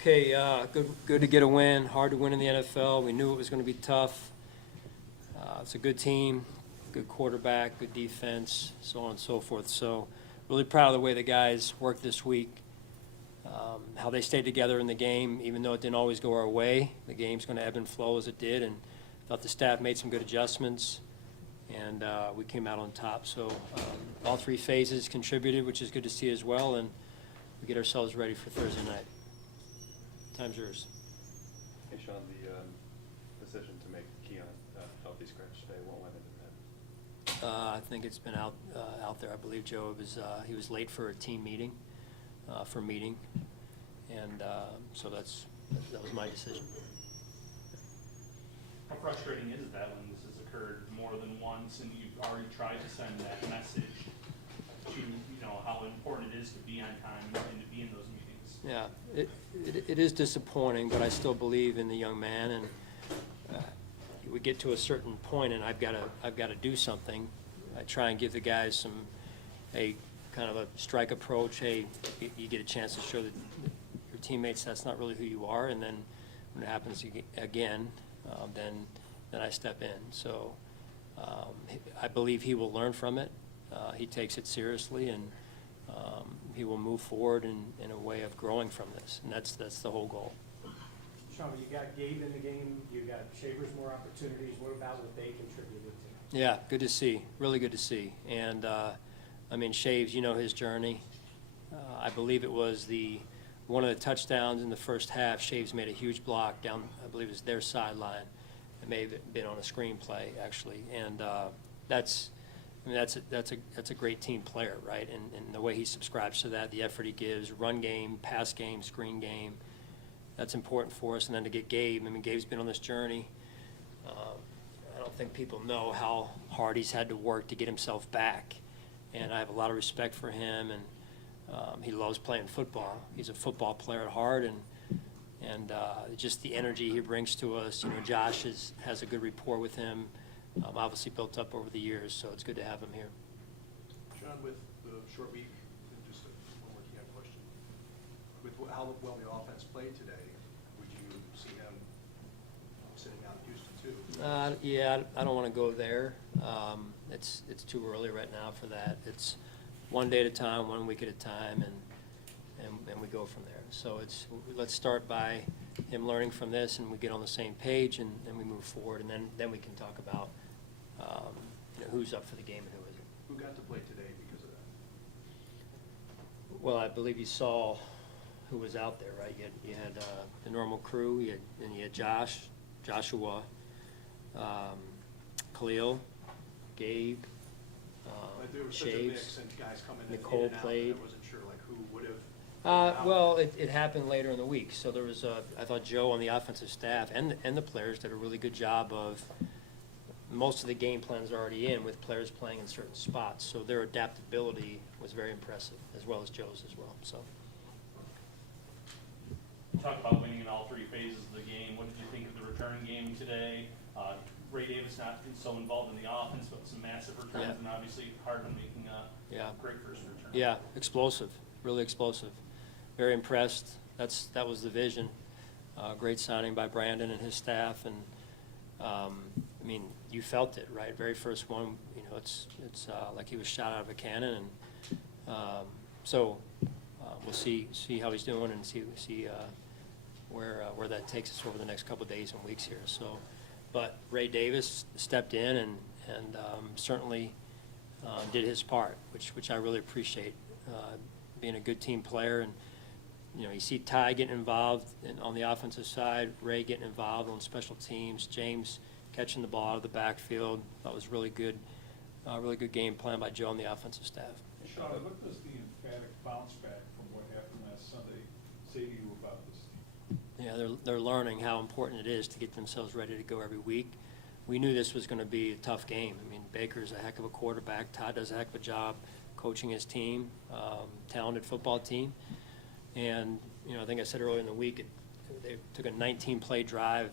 Okay, good to get a win. Hard to win in the NFL. We knew it was going to be tough. It's a good team, good quarterback, good defense, so on and so forth. So really proud of the way the guys worked this week, how they stayed together in the game, even though it didn't always go our way. The game's going to ebb and flow as it did, and thought the staff made some good adjustments, and we came out on top. So all three phases contributed, which is good to see as well, and we get ourselves ready for Thursday night. Time's yours. Hey, Sean, the decision to make Keon healthy scratch today, what went into that? I think it's been out there. I believe Joe he was late for a team meeting, and so that was my decision. How frustrating is that when this has occurred more than once, and you've already tried to send that message to how important it is to be on time and to be in those meetings? Yeah, it is disappointing, but I still believe in the young man, and we get to a certain point, and I've got to do something. I try and give the guys a kind of a strike approach. Hey, you get a chance to show that your teammates that's not really who you are, and then when it happens again, then I step in. So I believe he will learn from it. He takes it seriously, and he will move forward in a way of growing from this, and that's the whole goal. Sean, you got Gabe in the game, you got Shavers more opportunities. What about what they contributed to? Yeah, good to see. Really good to see. And I mean, Shaves, his journey. I believe it was one of the touchdowns in the first half. Shaves made a huge block down, I believe it was their sideline. It may have been on a screenplay actually, and that's a great team player, right? And the way he subscribes to that, the effort he gives, run game, pass game, screen game, that's important for us. And then to get Gabe, I mean, Gabe's been on this journey. I don't think people know how hard he's had to work to get himself back. And I have a lot of respect for him, and he loves playing football. He's a football player at heart, and just the energy he brings to us. Josh has a good rapport with him. Obviously built up over the years, so it's good to have him here. Sean, with the short week, just one more Keon question. With how well the offense played today, would you see him sitting out in Houston too? Yeah, I don't want to go there. It's too early right now for that. It's one day at a time, 1 week at a time, and we go from there. So let's start by him learning from this, and we get on the same page, and we move forward, and then we can talk about who's up for the game and who isn't. Who got to play today because of that? Well, I believe you saw who was out there, right? You had the normal crew, you had Joshua, Khalil, Gabe, There was such a Shaves, mix and guys coming Nicole in and out, played. I wasn't sure who would have. Well, it happened later in the week. So there was I thought Joe on the offensive staff and the players did a really good job of most of the game plans are already in with players playing in certain spots. So their adaptability was very impressive, as well as Joe's as well. So. Talk about winning in all three phases of the game. What did you think of the return game today? Ray Davis not so involved in the offense, but some massive returns, and obviously Hardman making a great first return. Yeah, explosive, really explosive. Very impressed. That was the vision. Great signing by Brandon and his staff, and I mean, you felt it, right? Very first one, it's like he was shot out of a cannon, and so we'll see how he's doing and see where that takes us over the next couple of days and weeks here. So, but Ray Davis stepped in and certainly did his part, which I really appreciate. Being a good team player, and you see Ty getting involved on the offensive side, Ray getting involved on special teams, James catching the ball out of the backfield. That was really good game plan by Joe and the offensive staff. Sean, what does the emphatic bounce back from what happened last Sunday say to you about this team? Yeah, they're learning how important it is to get themselves ready to go every week. We knew this was going to be a tough game. I mean, Baker's a heck of a quarterback. Todd does a heck of a job coaching his team, talented football team. And, I think I said earlier in the week, they took a 19-play drive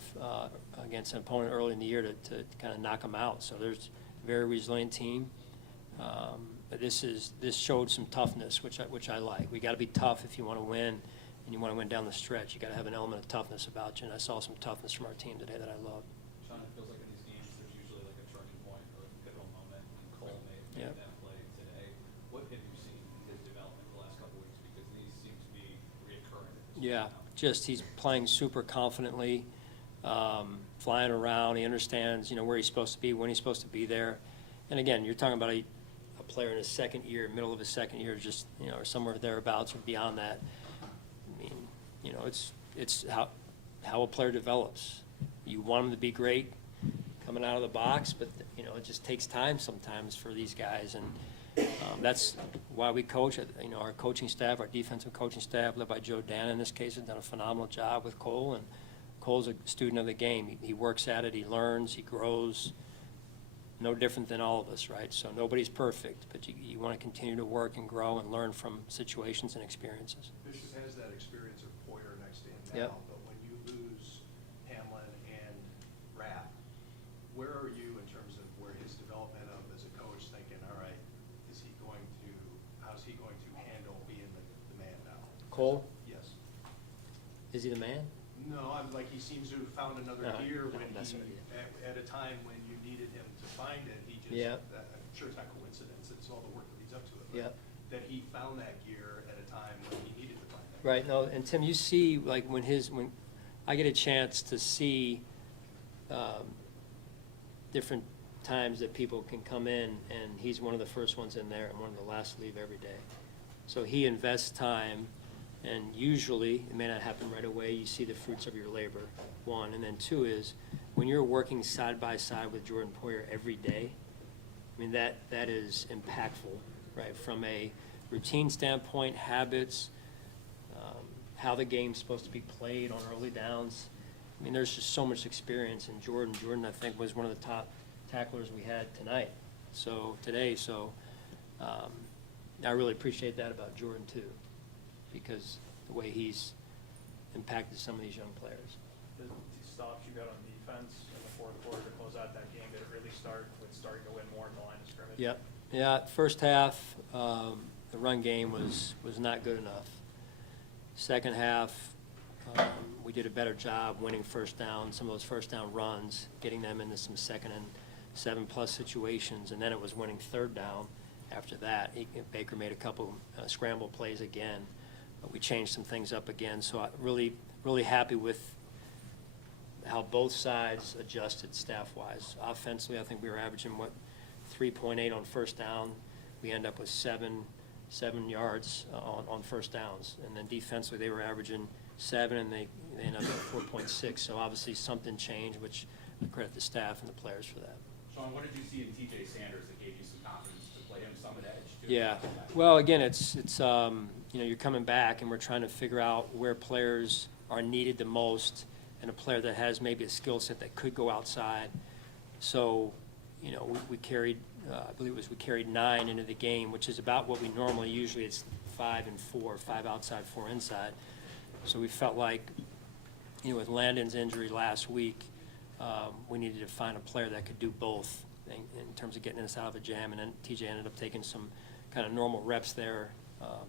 against an opponent early in the year to kind of knock them out. So there's a very resilient team. But this showed some toughness, which I like. We got to be tough if you want to win, and you want to win down the stretch. You got to have an element of toughness about you, and I saw some toughness from our team today that I loved. Sean, it feels like in these games, there's usually like a turning point or a pivotal moment, and Cole made Yep. that play today. What have you seen in his development the last couple of weeks? Because these seem to be reoccurring. at this Yeah, point now. just he's playing super confidently, flying around. He understands, where he's supposed to be, when he's supposed to be there. And again, you're talking about a player in his second year, middle of his second year, just, or somewhere thereabouts or beyond that. I mean, it's how a player develops. You want him to be great coming out of the box, but, it just takes time sometimes for these guys. And that's why we coach. Our coaching staff, our defensive coaching staff, led by Joe Dana in this case, has done a phenomenal job with Cole. And Cole's a student of the game. He works at it, he learns, he grows. No different than all of us, right? So nobody's perfect, but you want to continue to work and grow and learn from situations and experiences. Bishop has that experience of Poyer next to him Yep. now, but when you lose Hamlin and Rapp, where are you in terms of where his development of as a coach thinking, all right, how's he going to handle being the man now? Cole, Yes. is he the man? No, I'm like, he seems to have found another No, gear no, when that's he, right, at a time when you needed him to find it, he just, Yeah. I'm sure it's not coincidence, it's all the work that leads up to it. but Yeah. That he found that gear at a time when he needed to find that. Right, no, and Tim, you see, like, when I get a chance to see different times that people can come in, and he's one of the first ones in there and one of the last to leave every day. So he invests time, and usually, it may not happen right away, you see the fruits of your labor, one. And then two is, when you're working side by side with Jordan Poyer every day, I mean, that is impactful, right? From a routine standpoint, habits, how the game's supposed to be played on early downs. I mean, there's just so much experience in Jordan. Jordan, I think, was one of the top tacklers we had today. So I really appreciate that about Jordan, too, because the way he's impacted some of these young players. The stops you got on defense in the fourth quarter to close out that game, did it really start with starting to win more in the line of scrimmage? Yep. Yeah, first half, the run game was not good enough. Second half, we did a better job winning first down, some of those first down runs, getting them into some 2nd and 7+ situations, and then it was winning third down after that. Baker made a couple scramble plays again, but we changed some things up again. So I'm really happy with how both sides adjusted staff-wise. Offensively, I think we were averaging, 3.8 on first down. We end up with 7 yards on first downs. And then defensively, they were averaging 7, and they ended up at 4.6. So obviously something changed, which I credit the staff and the players for that. Sean, what did you see in T.J. Sanders that gave you some confidence to play him some of that edge too? Yeah, well, again, it's you're coming back, and we're trying to figure out where players are needed the most, and a player that has maybe a skill set that could go outside. So, we carried, I believe we carried 9 into the game, which is about what we normally, usually it's 5 and 4, 5 outside, 4 inside. So we felt like, with Landon's injury last week, we needed to find a player that could do both in terms of getting us out of a jam. And then TJ ended up taking some kind of normal reps there.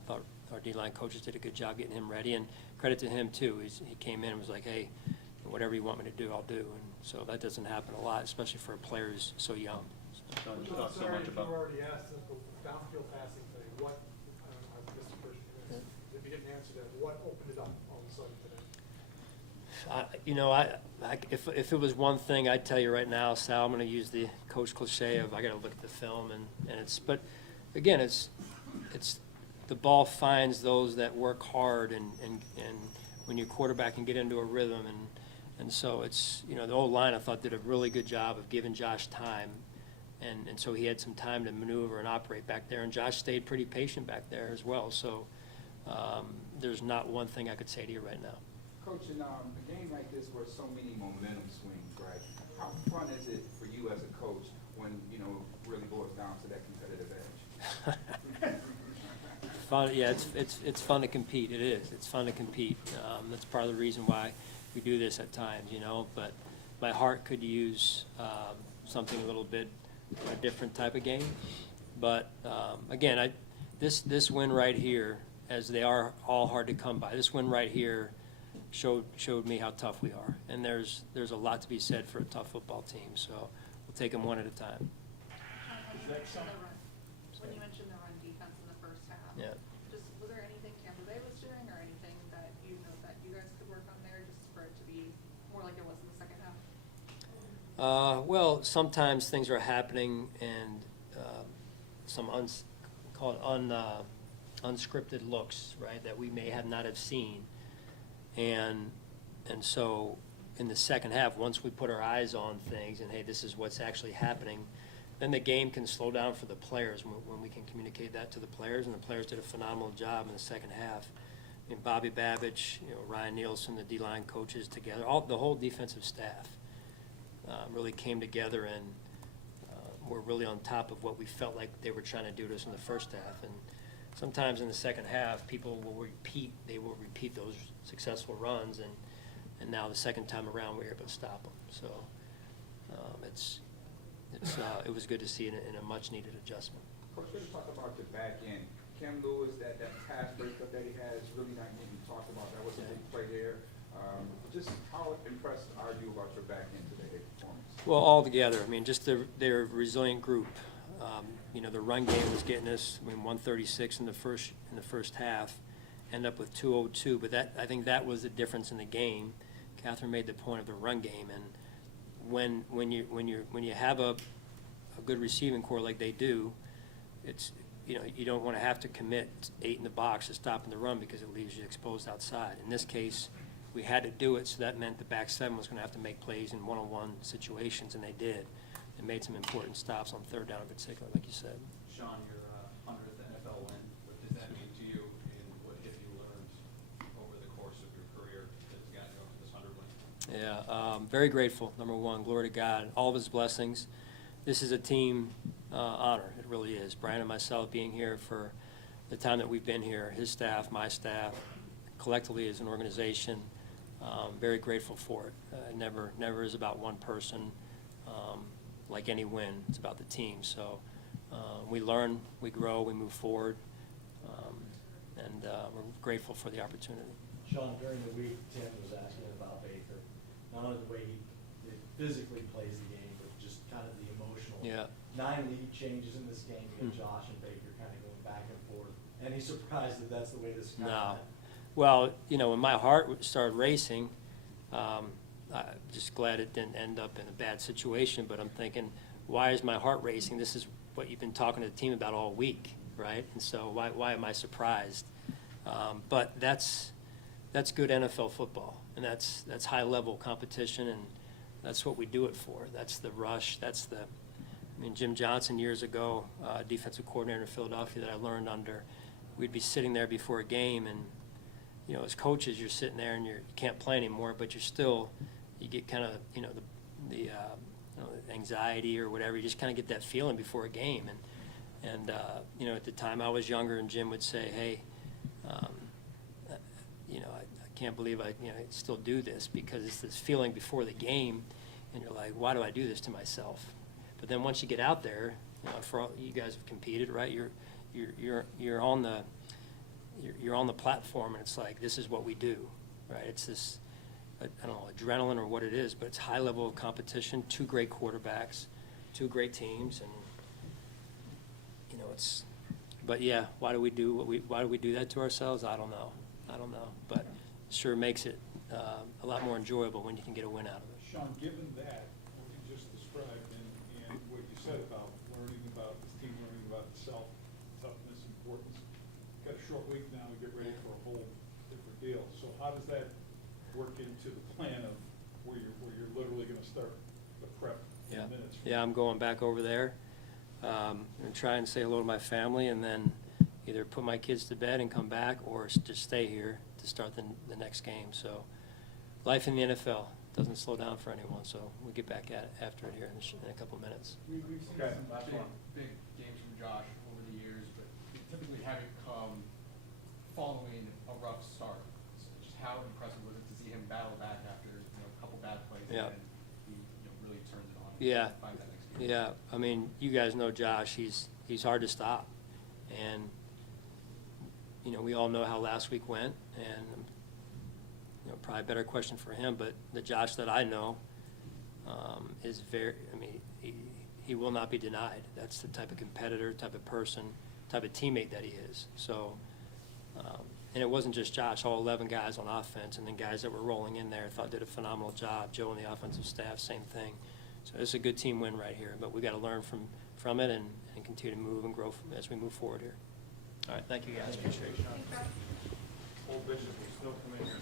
Thought our D-line coaches did a good job getting him ready, and credit to him too. He came in and was like, hey, whatever you want me to do, I'll do. And so that doesn't happen a lot, especially for a player who's so young. Sean, you talked so much about. You already asked the downfield passing thing, what, I missed the first few minutes. If you didn't answer that, what opened it up all of a sudden today? If it was one thing, I'd tell you right now, Sal, I'm going to use the coach cliche of I got to look at the film, and it's. But again, it's the ball finds those that work hard, and when your quarterback can get into a rhythm, and so it's the old line I thought did a really good job of giving Josh time, and so he had some time to maneuver and operate back there, and Josh stayed pretty patient back there as well. So there's not one thing I could say to you right now. Coach, in a game like this where so many momentum swings, right, how fun is it for you as a coach when, it really boils down to that competitive edge? Fun, yeah, it's fun to compete. It is. It's fun to compete. That's part of the reason why we do this at times, But my heart could use something a little bit a different type of game. But again, this win right here as they are all hard to come by. This win right here showed me how tough we are, and there's a lot to be said for a tough football team. So we'll take them one at a time. When you mentioned the run defense in the first half, Yeah. was there anything Tampa Bay was doing, or anything that you know that you guys could work on there, just for it to be more like it was in the second half? Well, sometimes things are happening, and some unscripted looks, right, that we may not have seen, and so in the second half, once we put our eyes on things, and hey, this is what's actually happening, then the game can slow down for the players when we can communicate that to the players, and the players did a phenomenal job in the second half. I mean, Bobby Babbage, Ryan Nielsen, the D-line coaches together, the whole defensive staff really came together, and were really on top of what we felt like they were trying to do to us in the first half. And sometimes in the second half, people will repeat those successful runs, and now the second time around, we were able to stop them. So it was good to see in a much-needed adjustment. Coach, let's talk about the back end. Cam Lewis, that pass breakup that he has, really not getting talked about. That was a big play there. Just how impressed are you about your back end today, their performance? Well, all together, I mean, just their resilient group. The run game was getting us, 136 in the first half, end up with 202. But I think that was the difference in the game. Catherine made the point of the run game, and when you have a good receiving core like they do, it's you don't want to have to commit 8 in the box to stopping the run because it leaves you exposed outside. In this case, we had to do it, so that meant the back 7 was going to have to make plays in one-on-one situations, and they did. They made some important stops on third down in particular, like you said. Sean, your 100th NFL win, what does that mean to you, and what have you learned over the course of your career that's gotten you over this 100 win? Yeah, very grateful, number one. Glory to God, all of his blessings. This is a team honor, it really is. Brian and myself being here for the time that we've been here, his staff, my staff, collectively as an organization, very grateful for it. Never is about one person. Like any win, it's about the team. So we learn, we grow, we move forward, and we're grateful for the opportunity. Sean, during the week, Tim was asking about Baker, not only the way he physically plays the game, but just kind of the emotional. Yeah. 9 lead changes in this game. You get Josh and Baker kind of going back and forth. Any surprise that that's the way this kind No. of Well, when my heart started racing, I'm just glad it didn't end up in a bad situation, but I'm thinking, why is my heart racing? This is what you've been talking to the team about all week, right? And so why am I surprised? But that's good NFL football, and that's high-level competition, and that's what we do it for. That's the rush. Jim Johnson years ago, defensive coordinator in Philadelphia that I learned under, we'd be sitting there before a game, and as coaches, you're sitting there and you can't play anymore, but you get kind of, the anxiety or whatever. You just kind of get that feeling before a game. And at the time I was younger, and Jim would say, hey, I can't believe I still do this, because it's this feeling before the game, and you're like, why do I do this to myself? But then once you get out there, for all, you guys have competed, right? You're on the platform, and it's like, this is what we do, right? It's this, I don't know, adrenaline or what it is, but it's high level of competition, 2 great quarterbacks, 2 great teams, and but yeah, why do we do that to ourselves? I don't know, but it sure makes it a lot more enjoyable when you can get a win out of it. Sean, given that, what you just described, and what you said about learning about this team, learning about itself, toughness, importance, got a short week now to get ready for a whole different deal. So how does that work into the plan of where you're literally going to start the prep in minutes? Yeah, I'm going back over there and try and say hello to my family, and then either put my kids to bed and come back, or just stay here to start the next game. So life in the NFL doesn't slow down for anyone, so we'll get back at it after it here in a couple of minutes. We've seen Okay. some big games from Josh over the years, but we typically haven't come following a rough start. So just how impressive was it to see him battle back after a couple bad plays, Yeah. and he really turns it on? Yeah. And finds that next game. Yeah, you guys know Josh. He's hard to stop, and you know, we all know how last week went, and, you know, probably a better question for him, but the Josh that I know is very, I mean, he will not be denied. That's the type of competitor, type of person, type of teammate that he is. So, and it wasn't just Josh, all 11 guys on offense, and then guys that were rolling in there thought did a phenomenal job. Joe and the offensive staff, same thing. So it's a good team win right here, but we got to learn from it and continue to move and grow as we move forward here. All right, thank you guys, appreciate it. Old Bishop will still come in here.